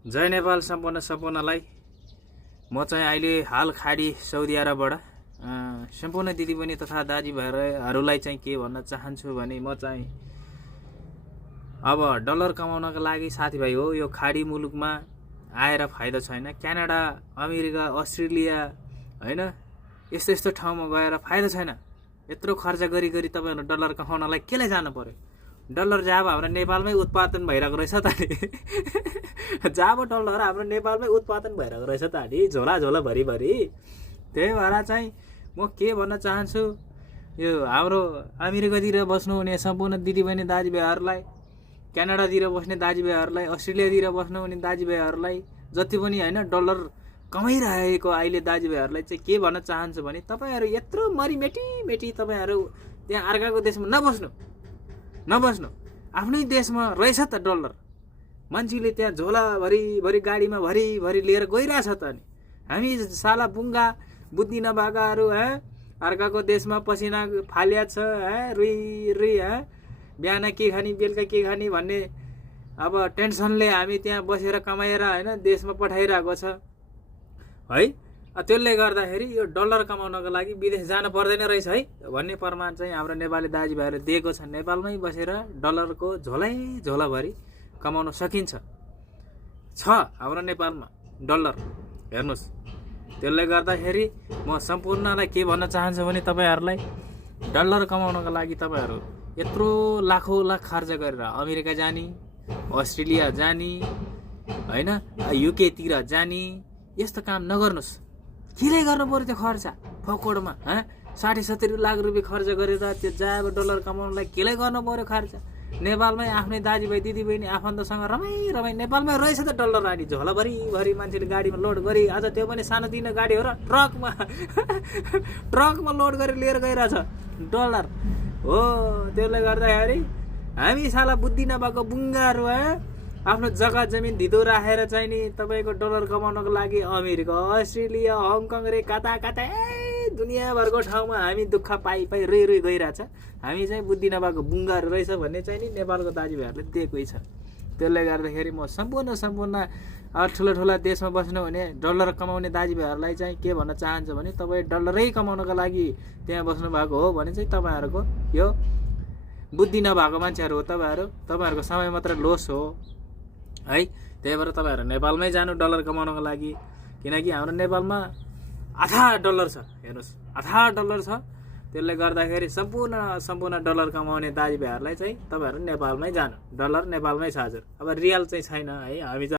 जय नेपाल सम्पूर्णलाई म चाहिँ अहिले हाल खाडी सौदी अरबबाट सम्पूर्ण दिदीबहिनी तथा दाजुभाइहरूलाई चाहिँ के भन्न चाहन्छु भने म चाहिँ अब डलर कमाउनका लागि साथीभाइ हो यो खाडी मुलुकमा आएर फाइदा छैन। क्यानाडा, अमेरिका, अस्ट्रेलिया हैन यस्तो यस्तो ठाउँमा गएर फाइदा छैन। यत्रो खर्च गरी तपाईहरु डलर कमाउनलाई केलाई जानु पर्यो? डलर जब हाम्रो नेपालमै उत्पादन भइरहेको रहेछ त नि जब डलर हाम्रो नेपालमै उत्पादन भइरहेको रहेछ त नि झोला झोला भरि त्यही भएर चाहिँ म के भन्न चाहन्छु यो हाम्रो अमेरिकातिर बस्नुहुने सम्पूर्ण दिदीबहिनी दाजुभाइहरूलाई, क्यानाडातिर बस्ने दाजुभाइहरूलाई, अस्ट्रेलियातिर बस्नुहुने दाजुभाइहरूलाई, जति पनि हैन डलर कमाइरहेको अहिले दाजुभाइहरूलाई चाहिँ के भन्न चाहन्छु भने तपाईहरु यत्रो मरिमेटी तपाईहरु त्यहाँ अर्काको देशमा नबस्नु। आफ्नै देशमा रहेछ त डलर। मान्छेले त्यहाँ झोला भरि गाडीमा भरि लिएर गइरहेछ त नि। हामी साला बुङ्गा बुद्धि नभएकाहरू अर्काको देशमा पसिना फालिया छ रुई बिहान के खाने बेलुका के खाने भन्ने अब टेन्सनले हामी त्यहाँ बसेर कमाएर हैन देशमा पठाइरहेको छ है। त्यसले गर्दाखेरि यो डलर कमाउनको लागि विदेश जान पर्दैन रहेछ है भन्ने प्रमाण चाहिँ हाम्रो नेपाली दाजुभाइहरूले दिएको छ। नेपालमै बसेर डलरको झोलाभरि कमाउन सकिन्छ हाम्रो नेपालमा डलर। हेर्नुस्, त्यसले गर्दाखेरि म सम्पूर्णलाई के भन्न चाहन्छु भने तपाईहरुलाई डलर कमाउनको लागि तपाईहरु यत्रो लाखौं लाख खर्च गरेर अमेरिका जानी, अस्ट्रेलिया जानी हैन युके तिर जानी यस्तो काम नगर्नुस्। केले गर्नु पर्यो त्यो खर्च फकोडमा 60-70 लाख रुपैयाँ खर्च गरेर त्यो जाब डलर कमाउनलाई केले गर्नु पर्यो खर्च? नेपालमै आफ्नै दाजुभाइ दिदीबहिनी आफन्तसँग रमाइ नेपालमै रहेछ त डलर रानी झोलाभरि मान्छेले गाडीमा लोड गरी आज त्यो पनि सानोतिनो गाडी हो र ट्रकमा लोड गरेर लिएर गइरहेछ डलर हो। त्यसले गर्दाखेरि हामी साला बुद्धि नभएको बुङ्गाहरू आफ्नो जग्गा जमिन धितो राखेर चाहिँ नि तपाईको डलर कमाउनको लागि अमेरिका, अस्ट्रेलिया, हङकङ रे कता दुनियाँभरको ठाउँमा हामी दुःख पाइ रोइ गइरहेछ। हामी चाहिँ बुद्धि नभएको बुङ्गाहरू रहेछ भन्ने चाहिँ नि नेपालको दाजुभाइहरूले दिएकै छ। त्यसले गर्दाखेरि म सम्पूर्ण ठुला देशमा बस्नु हुने डलर कमाउने दाजुभाइहरूलाई चाहिँ के भन्न चाहन्छु भने तपाईँ डलरै कमाउनको लागि त्यहाँ बस्नु भएको हो भने चाहिँ तपाईहरुको यो बुद्धि नभएको मान्छेहरू हो। तपाईहरुको समय मात्र लोस हो है। त्यही भएर तपाईहरु नेपालमै जानु डलर कमाउनको लागि, किनकि हाम्रो नेपालमा आधा डलर छ। हेर्नुस्, आधा डलर छ। त्यसले गर्दाखेरि सम्पूर्ण डलर कमाउने दाजुभाइहरूलाई चाहिँ तपाईहरु नेपालमै जानु। डलर नेपालमै छ हजुर। अब रियल चाहिँ छैन है। हामी